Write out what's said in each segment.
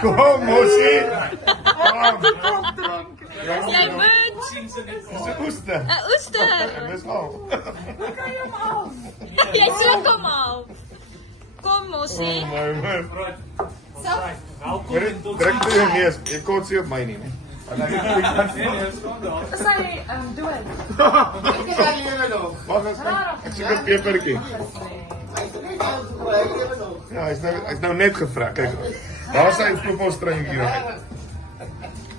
Kom, Mosie. Jy moet Dis 'n oester. 'n oester. Dis al. Jy so kom al. Kom Mossie. My. Welkom Hoor jy, tot druk toe jou neus. Jy kort nie op my nie. Is hy dood? Wag eens. Ek soek 'n pepertjie. Ja, hy's nou net gevra. Kyk. Daar is hy voetbalstreintjie nog.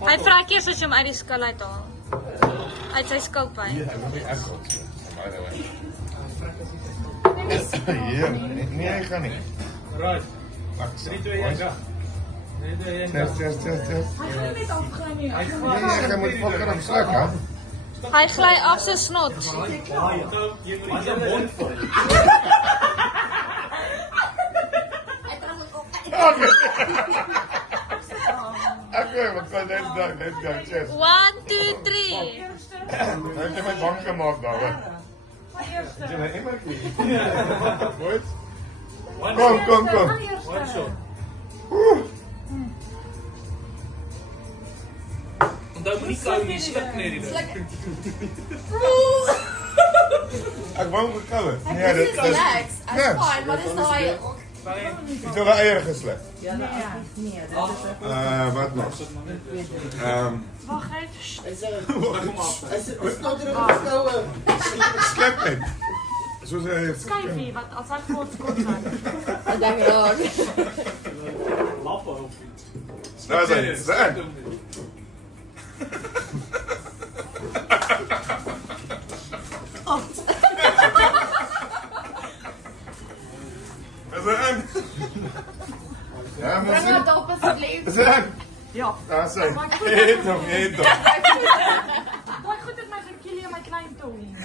Hy vra eers as jy hom uit die skil uithaal. Uit sy skilpyn. Ja, hy wil nie ek gehad. Ja, nee, hy gaan nie. Right. Wag, 3 2 1 ga. 3 2 1 ga. Test. Hy gaan net afgaan nie. Nee, jy moet fokker op sluk, hè? Hy gly af sy snot. Wat 'n mond vol. Okay, wat kan net dan, cheers. 1 2 3. Nou het jy my bang gemaak daar, hoor. Het jy my emmertjie? Goed? Kom. One shot. Onthou moenie kou nie, sluk net die ding. Ek wou hom gekou het. Nee, Dit dit is relax. Nee. That's fine. Wat is daai? Het hulle eier gesluk? Nee, dit is Wat nog? Wag net. Sluk net. Soos hy Kyfie wat as ek kort gaan. Ek dink raak. Lappe op. Daar zijn. Is er een? Ja, Bring Mosie. dit op asseblief. Is er een? Ja. Daar is hy. Eet hom. Daai goed het my gekiel in my klein tong.